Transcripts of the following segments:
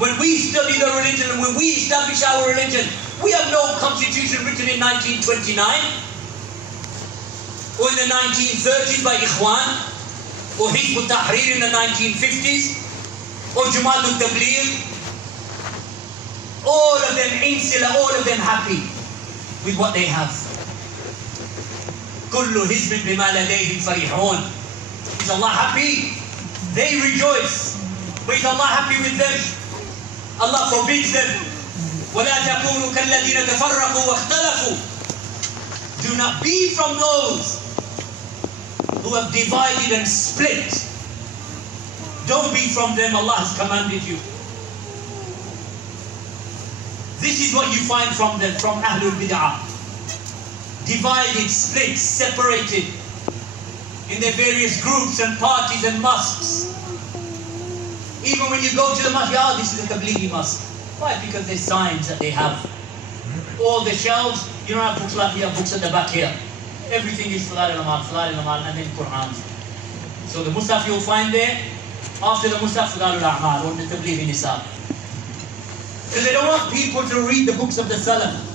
When we study the religion and when we establish our religion, we have no constitution written in 1929 or in the 1930s by Ikhwan or Hizb al-Tahrir in the 1950s or Jamaat al-Tabligh. All of them insula, all of them happy with what they have. كل حزب بما لديهم فرحون. Is Allah happy? They rejoice. But is Allah happy with them? Allah forbids them. وَلَا تَكُونُوا كَالَّذِينَ تَفَرَّقُوا وَاخْتَلَفُوا. Do not be from those who have divided and split. Don't be from them, Allah has commanded you. This is what you find from them, from Ahlul Bid'ah. Divided, split, separated in their various groups and parties and mosques. Even when you go to the mosque, this is a Tablighi mosque. Why? Because there's signs that they have. All the shelves, you don't have books like here, books at the back here. Everything is Salat al-Amal, and then Quran. So the Musaf you'll find there, after the Musaf, Salat al-A'mal, or the Tablighi Nisab. Because they don't want people to read the books of the Salaf.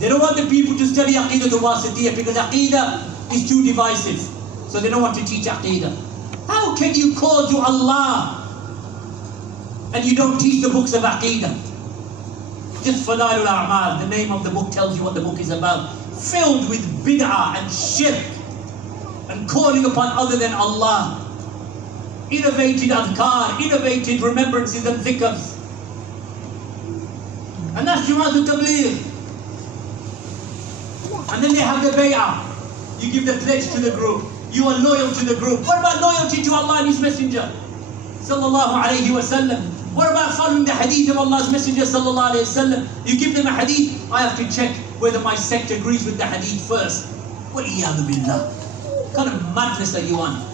They don't want the people to study Aqidah al-Wasitiyah, because Aqidah is too divisive. So they don't want to teach Aqidah. How can you call to Allah and you don't teach the books of Aqidah? Just Fadailul A'mal, the name of the book tells you what the book is about. Filled with bid'ah and shirk and calling upon other than Allah. Innovated adhkar, innovated remembrances and dhikrs. And that's Jamaat al-Tabligh. And then they have the bay'ah. You give the pledge to the group. You are loyal to the group. What about loyalty to Allah and His Messenger? Sallallahu alayhi wa sallam. What about following the hadith of Allah's Messenger? Sallallahu alayhi wa sallam. You give them a hadith, I have to check whether my sect agrees with the hadith first. Wal-iyadhu billah. What kind of madness are you on?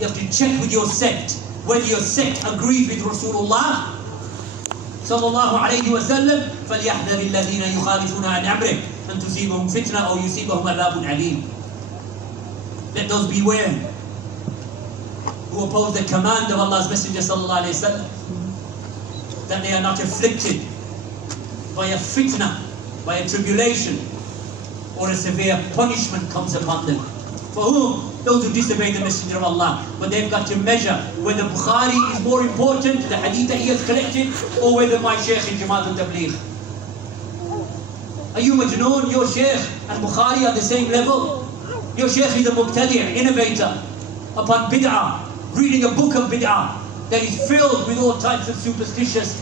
You have to check with your sect whether your sect agrees with Rasulullah sallallahu alayhi wa sallam. فَلْيَحْذَرِ الَّذِينَ يُخَالِفُونَ عَنْ أَمْرِهِ أَنْ تُصِيبَهُمْ فِتْنَةٌ أَوْ يُصِيبَهُمْ عَذَابٌ عَلِيمٌ. Let those beware who oppose the command of Allah's Messenger sallallahu alayhi wa sallam, that they are not afflicted by a fitna, by a tribulation, or a severe punishment comes upon them. For whom? Those who disobey the Messenger of Allah. But they've got to measure whether Bukhari is more important, the hadith that he has collected, or whether my Shaykh in Jamaat al-Tabligh. Are you Majnoon? Your Shaykh and Bukhari are the same level? Your Shaykh is a Mubtadi', innovator upon bid'ah, reading a book of bid'ah that is filled with all types of superstitious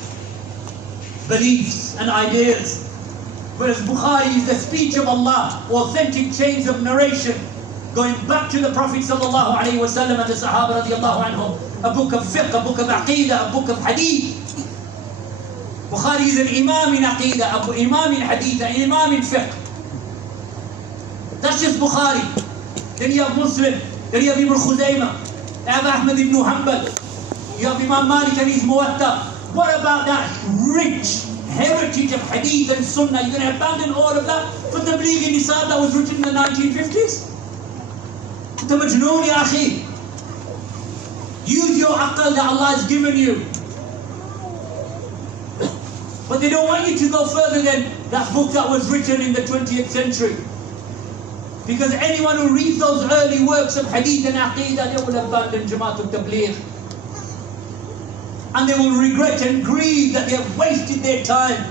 beliefs and ideas. Whereas Bukhari is the speech of Allah, authentic chains of narration, going back to the Prophet sallallahu alaihi wasallam and the Sahaba radiallahu anhum, a book of fiqh, a book of aqidah, a book of hadith. Bukhari is an Imām in aqidah, an Imām in hadith, an Imām in fiqh. That's just Bukhari. Then you have Muslim, then you have Ibn Khuzaymah, you have Ahmad ibn Hanbal, you have Imam Malik and his Muwatta. What about that rich heritage of hadith and sunnah? You're going to abandon all of that for the Tablighi Nisab that was written in the 1950s? The Majnoon ya akhi. Use your aql that Allah has given you. But they don't want you to go further than that book that was written in the 20th century. Because anyone who reads those early works of hadith and aqidah, they will abandon Jamaat al-Tabligh. And they will regret and grieve that they have wasted their time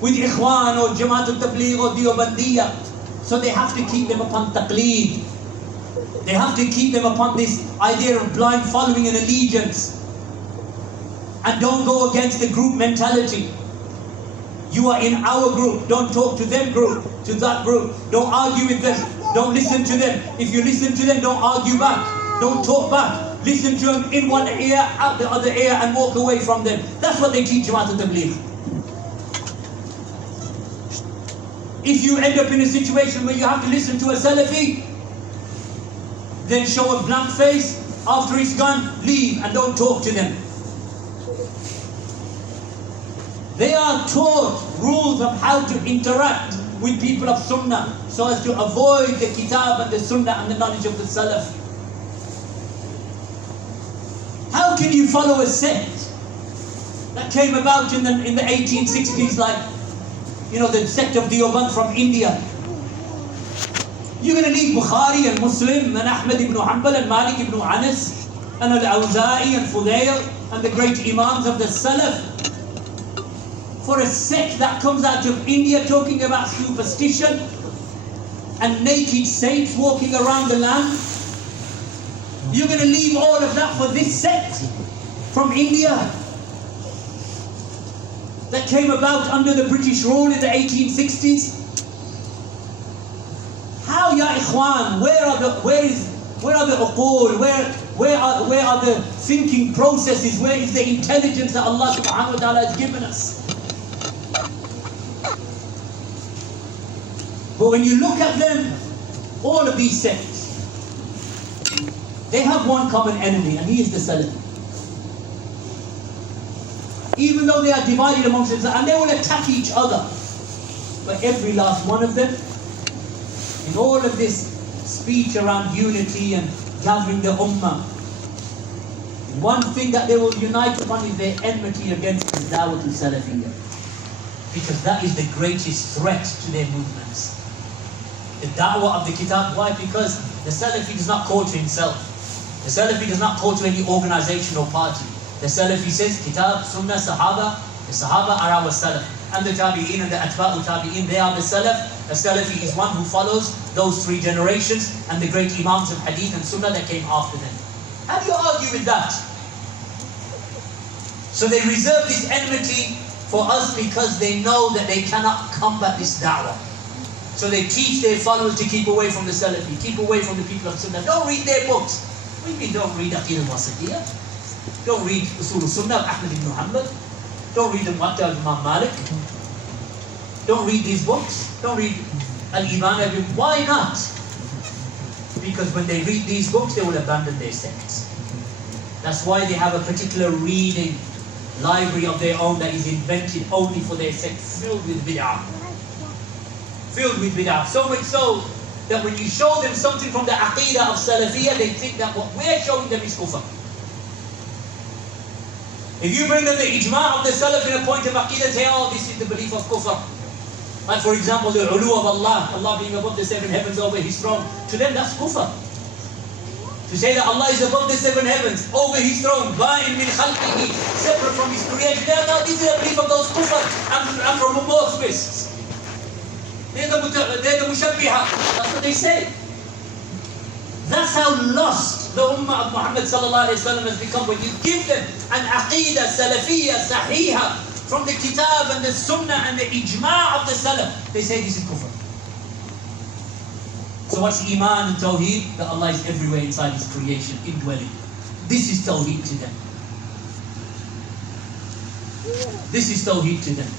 with Ikhwan or Jamaat al-Tabligh or Deobandiyah. So they have to keep them upon taqleed. They have to keep them upon this idea of blind following and allegiance. And don't go against the group mentality. You are in our group, don't talk to them group, to that group. Don't argue with them, don't listen to them. If you listen to them, don't argue back, don't talk back. Listen to them in one ear, out the other ear, and walk away from them. That's what they teach Jamaat al-Tabligh. If you end up in a situation where you have to listen to a Salafi, then show a blank face. After it's gone, leave and don't talk to them. They are taught rules of how to interact with people of Sunnah so as to avoid the Kitab and the Sunnah and the knowledge of the Salaf. How can you follow a sect that came about in the 1860s, like, you know, the sect of Deoband from India. You're going to leave Bukhari and Muslim and Ahmad ibn Hanbal and Malik ibn Anas and Al-Awza'i and Hurraira and the great Imams of the Salaf for a sect that comes out of India talking about superstition and naked saints walking around the land. You're going to leave all of that for this sect from India that came about under the British rule in the 1860s? How, ya ikhwan? Where are the uqul? Where are the thinking processes? Where is the intelligence that Allah subhanahu wa ta'ala has given us? But when you look at them, all of these sects, they have one common enemy, and he is the Salafi. Even though they are divided amongst themselves, and they will attack each other, but every last one of them, in all of this speech around unity and gathering the ummah, one thing that they will unite upon is their enmity against the da'wah to Salafiyya. Because that is the greatest threat to their movements. The da'wah of the kitab. Why? Because the Salafi does not call to himself. The Salafi does not call to any organization or party. The Salafi says, kitab, sunnah, sahaba. The sahaba are our salaf. And the tabi'in and the atba'u tabi'in, they are the salaf. A Salafi is one who follows those three generations and the great Imams of hadith and sunnah that came after them. How do you argue with that? So they reserve this enmity for us because they know that they cannot combat this da'wah. So they teach their followers to keep away from the Salafi, keep away from the people of sunnah. Don't read their books. What do you mean don't read Aqidah al-Wasatiyah? Don't read Usul al-Sunnah of Ahmad ibn Hanbal. Don't read the Muwatta of Imam Malik. Don't read these books. Don't read Al-Ibana. Why not? Because when they read these books, they will abandon their sects. That's why they have a particular reading library of their own that is invented only for their sect, filled with bid'ah. Filled with bid'ah. So much so that when you show them something from the Aqidah of Salafiyah, they think that what we're showing them is kufr. If you bring them the ijma' of the Salaf in a point of Aqidah, say, oh, this is the belief of kufr. Like for example, the ulu of Allah, Allah being above the seven heavens over His throne. To them, that's kufr. To say that Allah is above the seven heavens, over His throne, ba'in min khalqihi, separate from His creation. This is a belief of those kufr and from amorphists. They're the mushabbiha. That's what they say. That's how lost the ummah of Muhammad sallallahu alayhi wa sallam has become. When you give them an aqidah salafiyya sahiha from the kitab and the sunnah and the ijma' of the salaf, they say this is kufr. So what's iman and tawheed? That Allah is everywhere inside His creation, indwelling. This is tawheed to them. This is tawheed to them.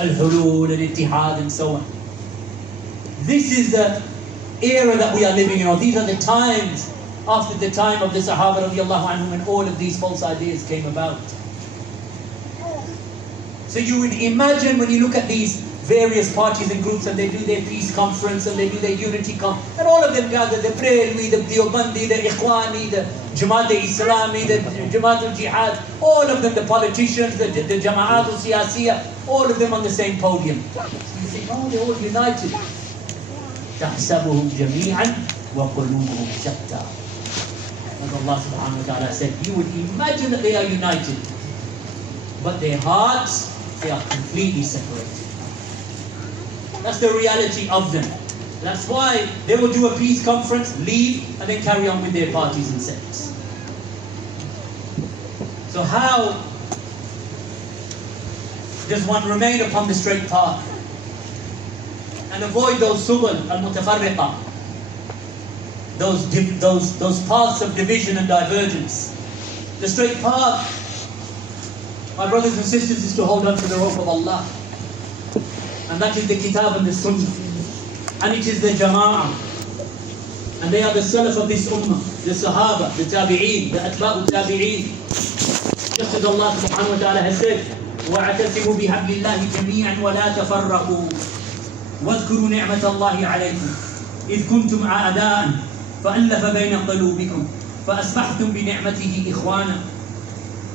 Al-hulul, al-ittihad and so on. This is the era that we are living in, or these are the times after the time of the Sahaba radiallahu anhum when all of these false ideas came about. So you would imagine when you look at these various parties and groups and they do their peace conference and they do their unity conference, and all of them gather, the Brelwi, the Deobandi, the Ikhwani, the Jamaat al-Islami, the Jamaat al-Jihad, all of them, the politicians, the Jama'at al-Siyasiyah, all of them on the same podium. So you think, oh, they're all united. تحسبهم جميعا وقلوبهم شتى. As Allah subhanahu wa ta'ala said, you would imagine that they are united, but their hearts, they are completely separated. That's the reality of them. That's why they will do a peace conference, leave, and then carry on with their parties and sects. So how does one remain upon the straight path and avoid those subul al-mutafarriqa, those paths of division and divergence? The straight path, my brothers and sisters, is to hold on to the rope of Allah, and that is the kitab and the sunnah, and it is the jama'ah, and they are the salaf of this ummah, the sahaba, the tabi'een, the atba'u tabi'een. Just as Allah subhanahu wa ta'ala has said, وَاعْتَصِمُوا بِحَبْلِ اللَّهِ جَمِيعًا وَلَا تَفَرَّقُوا واذكروا نعمة الله عليكم إذ كنتم أعداء فألف بين قلوبكم فأصبحتم بنعمته إخوانا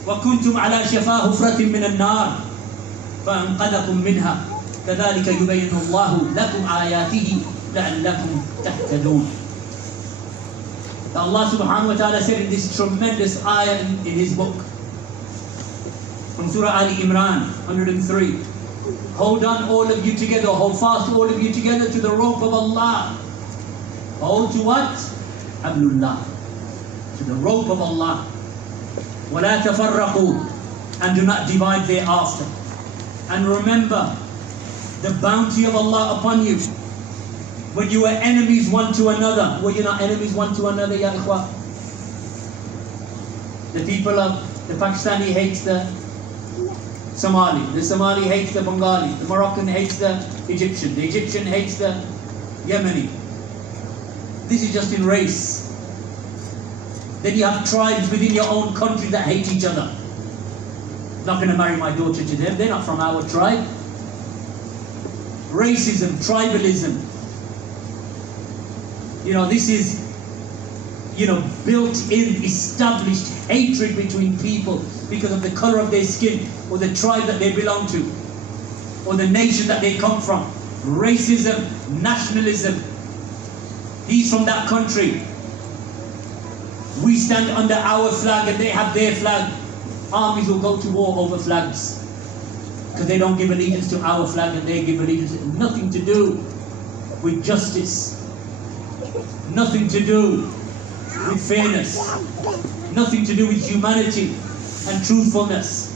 وَكُنْتُمْ عَلَى شَفَا حُفْرَةٍ مِّنَ النَّارِ فَأَنْقَذَكُم مِّنْهَا كَذَلِكَ يُبَيِّنُ اللَّهُ لَكُمْ آيَاتِهِ لَعَلَّكُمْ تَهْتَدُونَ. Allah subhanahu wa ta'ala said in this tremendous ayah in his book, from Surah Ali Imran 103, hold on all of you together, hold fast all of you together to the rope of Allah. Hold to what? Hablullah. To the rope of Allah. وَلَا تَفَرَّقُوا. And do not divide thereafter. And remember the bounty of Allah upon you when you were enemies one to another. Were you not enemies one to another, ya ikhwa? The people of the Pakistani hates the Somali hates the Bengali, the Moroccan hates the Egyptian hates the Yemeni. This is just in race. Then you have tribes within your own country that hate each other. Not going to marry my daughter to them, they're not from our tribe. Racism, tribalism. This is, built-in, established hatred between people because of the color of their skin, or the tribe that they belong to, or the nation that they come from. Racism, nationalism. He's from that country. We stand under our flag and they have their flag. Armies will go to war over flags because they don't give allegiance to our flag and they give allegiance. Nothing to do with justice. Nothing to do with fairness. Nothing to do with humanity and truthfulness.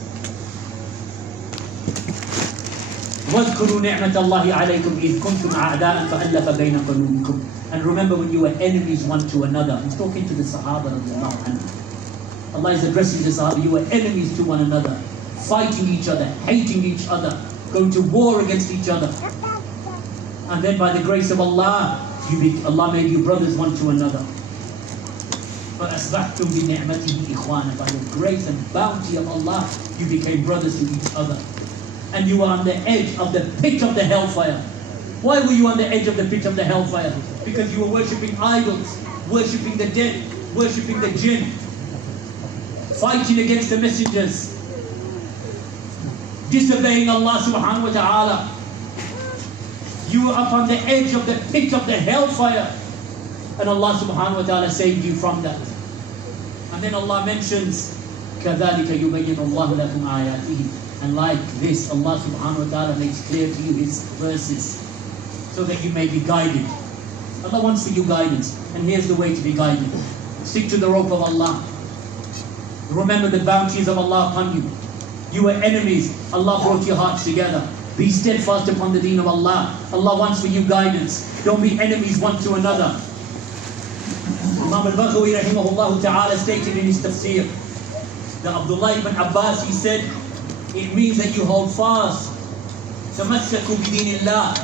وَاذْكُرُوا نِعْمَةَ اللَّهِ عَلَيْكُمْ إِذْ كُنْتُمْ أَعْدَاءً فَأَلَّفَ بَيْنَ قُلُوبِكُمْ. And remember when you were enemies one to another. He's talking to the Sahaba radiallahu anhu. Allah is addressing the Sahaba. You were enemies to one another, fighting each other, hating each other, going to war against each other. And then by the grace of Allah, Allah made you brothers one to another. فَأَصْبَحْتُمْ بِنِعْمَتِهِ إِخْوَانًا. By the grace and bounty of Allah, you became brothers to each other. And you were on the edge of the pit of the hellfire. Why were you on the edge of the pit of the hellfire? Because you were worshipping idols, worshipping the dead, worshipping the jinn, fighting against the messengers, disobeying Allah subhanahu wa ta'ala. You were up on the edge of the pit of the hellfire, and Allah subhanahu wa ta'ala saved you from that. And then Allah mentions كَذَلِكَ يُبَيِّنُ اللَّهُ لَكُمْ آيَاتِهِ. And like this, Allah subhanahu wa ta'ala makes clear to you His verses so that you may be guided. Allah wants for you guidance, and here's the way to be guided. Stick to the rope of Allah. Remember the bounties of Allah upon you. You were enemies, Allah brought your hearts together. Be steadfast upon the deen of Allah. Allah wants for you guidance. Don't be enemies one to another. Imām al-Baghawi rahimahullah ta'ala stated in his tafsir that Abdullah ibn Abbas, he said, it means that you hold fast. تَمَسَّكُوا بِدِينِ اللَّهِ.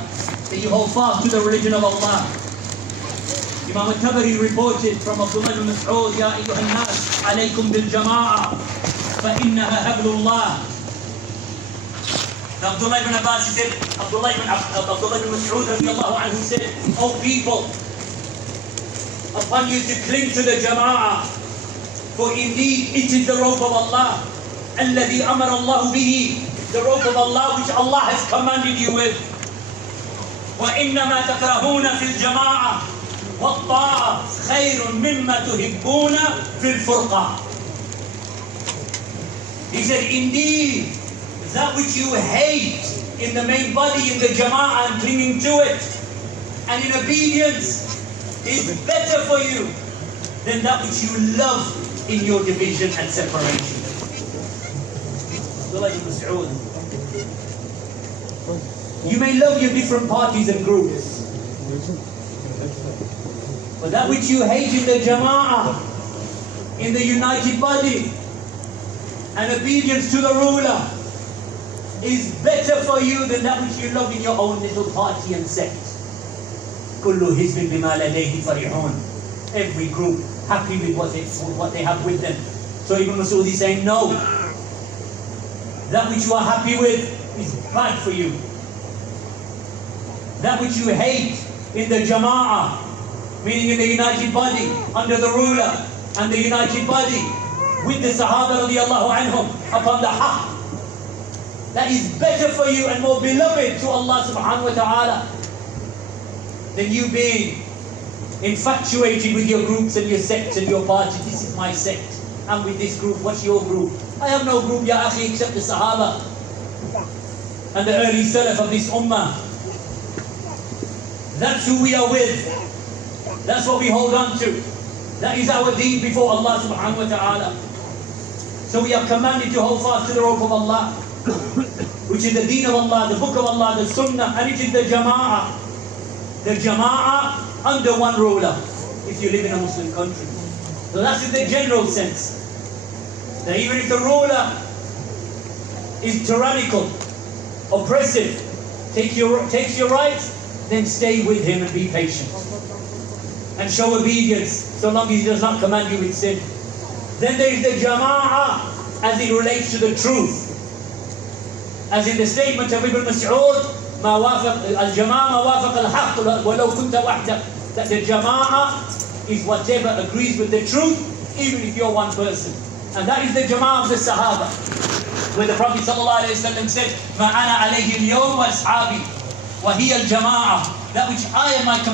That you hold fast to the religion of Allah. Imām al-Tabari reported from Abdullah ibn Mas'ud, يَا أَيُّهَا النَّاسِ عَلَيْكُمْ بِالْجَمَاعَةِ فَإِنَّهَا هَبْلُ اللَّهِ. Abdullah ibn Abbas, he said, Abdullah ibn Mas'ud radiallahu anhu said, O people, upon you to cling to the jama'ah, for indeed it is the rope of Allah, الَّذِي أَمَرَ اللَّهُ بِهِ, the rope of Allah which Allah has commanded you with. وَإِنَّمَا تَكْرَهُونَ فِي الْجَمَاعَةِ وَالطَّاعَةِ خَيْرٌ مِمَّا تُحِبُّونَ فِي الْفُرْقَةِ. He said, indeed, that which you hate in the main body, in the jama'ah, and clinging to it, and in obedience, is better for you than that which you love in your division and separation. You may love your different parties and groups, but that which you hate in the jama'ah, in the united body, and obedience to the ruler, is better for you than that which you love in your own little party and sect. كُلُّ حِزْبٍ بِمَا لَدَيْهِ فَرِحُونَ. Every group happy with what they have with them. So Ibn Mas'ud is saying, no, that which you are happy with is bad for you. That which you hate in the jama'ah, meaning in the united body, under the ruler and the united body, with the Sahaba radiallahu anhum upon the haqq. That is better for you and more beloved to Allah subhanahu wa ta'ala than you being infatuated with your groups and your sects and your parties. This is my sect. I'm with this group. What's your group? I have no group, ya akhi, except the Sahaba and the early Salaf of this ummah. That's who we are with. That's what we hold on to. That is our deed before Allah subhanahu wa ta'ala. So we are commanded to hold fast to the rope of Allah, which is the deen of Allah, the book of Allah, the Sunnah, and it is the Jama'ah. The Jama'ah under one ruler, if you live in a Muslim country. So that's in the general sense. That even if the ruler is tyrannical, oppressive, takes your rights, then stay with him and be patient. And show obedience, so long as he does not command you with sin. Then there is the Jama'ah as it relates to the truth. As in the statement of Ibn Mas'ud, Al-Jama'ah ma wafaq al-haqq walau kunta wahdak. That the Jama'ah is whatever agrees with the truth, even if you're one person. And that is the Jama'ah of the Sahaba, where the Prophet ﷺ said, مَا أَنَا عَلَيْهِ الْيَوْمَ وَأَصْحَابِي وَهِيَ الْجَمَاعَةِ. That which I and my